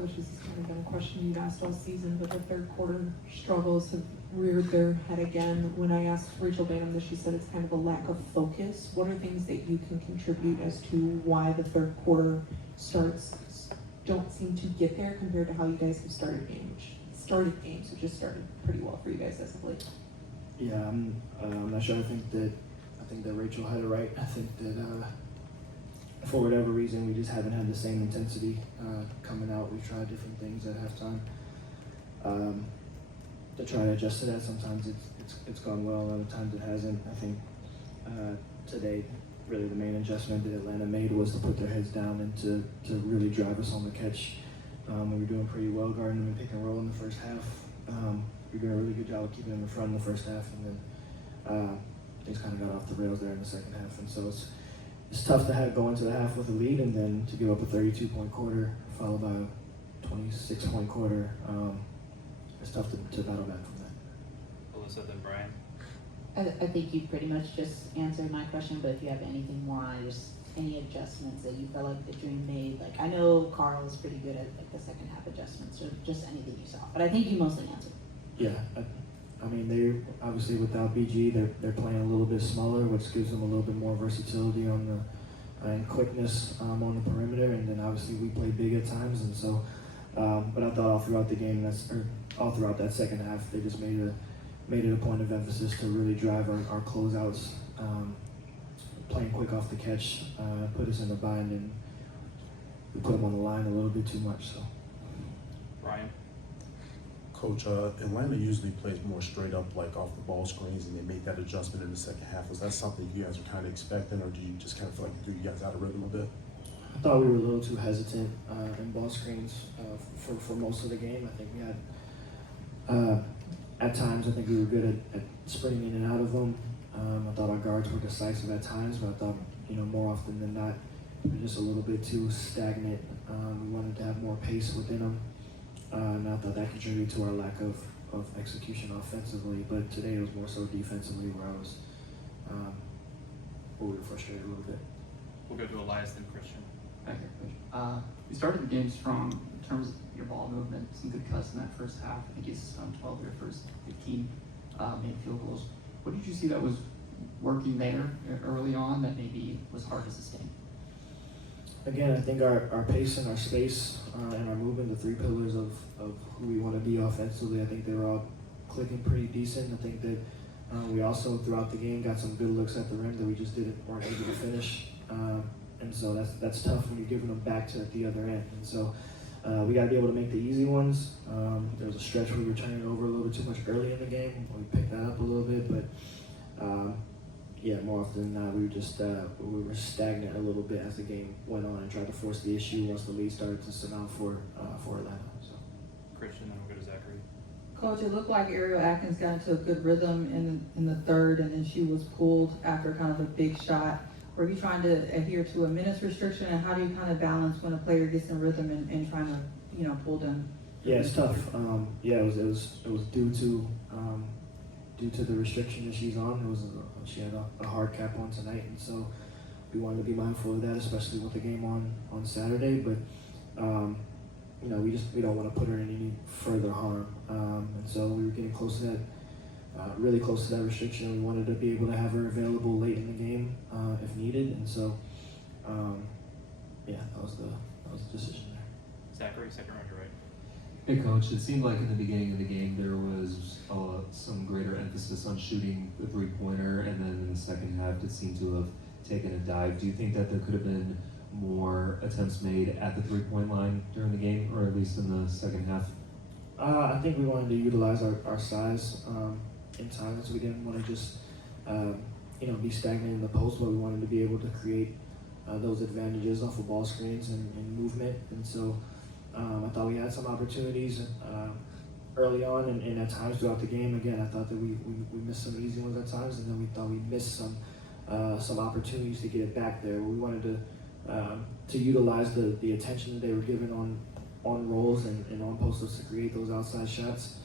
Coach, this has kind of been a question you've asked all season, but the third quarter struggles have reared their head again. When I asked Rachel Banham this, she said it's kind of a lack of focus. What are things that you can contribute as to why the third quarter starts don't seem to get there compared to how you guys have started games, so just started pretty well for you guys as of late? Yeah, I'm not sure. I think that Rachel had it right. I think that for whatever reason, we just haven't had the same intensity coming out. We've tried different things at halftime to try to adjust to that. Sometimes it's gone well, other times it hasn't. I think today, really the main adjustment that Atlanta made was to put their heads down and to really drive us on the catch. We were doing pretty well guarding them and pick and roll in the first half. We did a really good job of keeping them in front in the first half, and then things kind of got off the rails there in the second half. And so it's tough to go into the half with a lead and then to give up a 32-point quarter followed by a 26-point quarter. It's tough to battle back from that. Alyssa, then Brian. I think you pretty much just answered my question, but if you have anything more on just any adjustments that you felt like the Dream made, like I know Carl is pretty good at like the second half adjustments, or just anything you saw, but I think you mostly answered. Yeah, I mean they obviously without BG they're playing a little bit smaller, which gives them a little bit more versatility on the and quickness on the perimeter, and then obviously we play big at times, and so. But I thought all throughout the game, all throughout that second half, they just made it a point of emphasis to really drive our closeouts, playing quick off the catch, put us in a bind, and we put them on the line a little bit too much. So, Brian. Coach, Atlanta usually plays more straight up, like off the ball screens, and they make that adjustment in the second half. Was that something you guys were kind of expecting, or do you just kind of feel like it threw you guys out of rhythm a bit? I thought we were a little too hesitant in ball screens for most of the game. I think we had, at times, I think we were good at sprinting in and out of them. I thought our guards were decisive at times, but I thought, more often than not, we were just a little bit too stagnant. We wanted to have more pace within them, and I thought that contributed to our lack of execution offensively. But today it was more so defensively where we were frustrated a little bit. We'll go to Elias and Christian. Back here, Coach. You started the game strong in terms of your ball movement, some good cuts in that first half. I think it's 12 of your first 15 made field goals. What did you see that was working there early on that maybe was hard to sustain? Again, I think our pace and our space and our movement, the three pillars of who we want to be offensively, I think they were all clicking pretty decent. I think that we also, throughout the game, got some good looks at the rim that we just weren't able to finish. And so that's tough when you're giving them back to the other end. And so we got to be able to make the easy ones. There was a stretch where we were turning it over a little bit too much early in the game. We picked that up a little bit, but more often than not, we were stagnant a little bit as the game went on and tried to force the issue once the lead started to surmount for Atlanta. So. Christian, then we'll go to Zachary. Coach, it looked like Ariel Atkins got into a good rhythm in the third, and then she was pulled after kind of a big shot. Were you trying to adhere to a minutes restriction, and how do you kind of balance when a player gets in rhythm and trying to pull them? Yeah, it's tough. It was due to the restriction that she's on. She had a hard cap on tonight, and so we wanted to be mindful of that, especially with the game on Saturday. But we don't want to put her in any further harm, and so we were getting close to that. Really close to that restriction. We wanted to be able to have her available late in the game if needed, and so that was the decision there. Zachary, second round, you're right. Hey Coach, it seemed like in the beginning of the game there was some greater emphasis on shooting the three-pointer, and then in the second half it seemed to have taken a dive. Do you think that there could have been more attempts made at the three-point line during the game, or at least in the second half? I think we wanted to utilize our size in times. We didn't want to just be stagnant in the post, but we wanted to be able to create those advantages off of ball screens and movement. And so I thought we had some opportunities early on and at times throughout the game. Again, I thought that we missed some easy ones at times, and then we thought we missed some opportunities to get it back there. We wanted to utilize the attention that they were given on rolls and on post-ups to create those outside shots.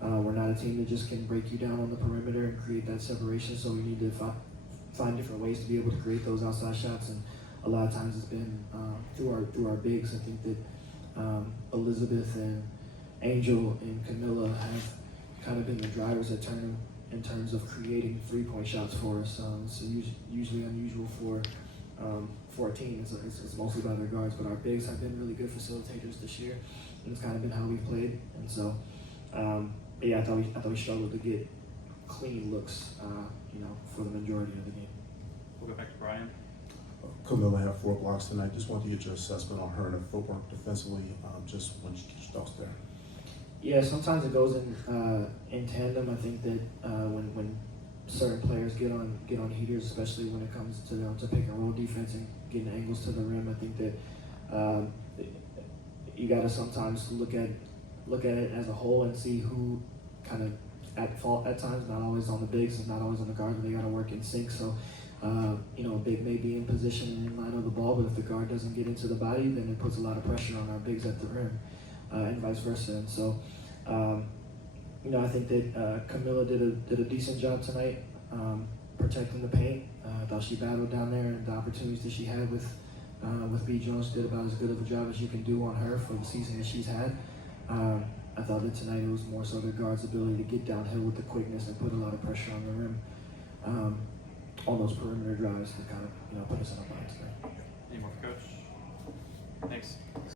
We're not a team that just can break you down on the perimeter and create that separation, so we need to find different ways to be able to create those outside shots, and a lot of times it's been through our bigs. I think that Elizabeth and Angel and Camilla have kind of been the drivers that turn in terms of creating 3-point shots for us. So usually unusual for a team. It's mostly by their guards, but our bigs have been really good facilitators this year, and it's kind of been how we've played. And so, I thought we struggled to get clean looks, for the majority of the game. We'll go back to Brian. Camilla had 4 blocks tonight. Just want to get your assessment on her and her footwork defensively. Just when she gets thoughts there. Yeah, sometimes it goes in tandem. I think that when certain players get on heaters, especially when it comes to pick and roll defense and getting angles to the rim, I think that you got to sometimes look at it as a whole and see who kind of at fault at times. Not always on the bigs, and not always on the guard, but they got to work in sync. So, a big may be in position and in line of the ball, but if the guard doesn't get into the body, then it puts a lot of pressure on our bigs at the rim, and vice versa. And so, I think that Camilla did a decent job tonight protecting the paint. I thought she battled down there, and the opportunities that she had with B. Jones did about as good of a job as you can do on her for the season that she's had. I thought that tonight it was more so the guard's ability to get downhill with the quickness and put a lot of pressure on the rim on those perimeter drives to kind of put us in a bind tonight. Any more for Coach? Thanks.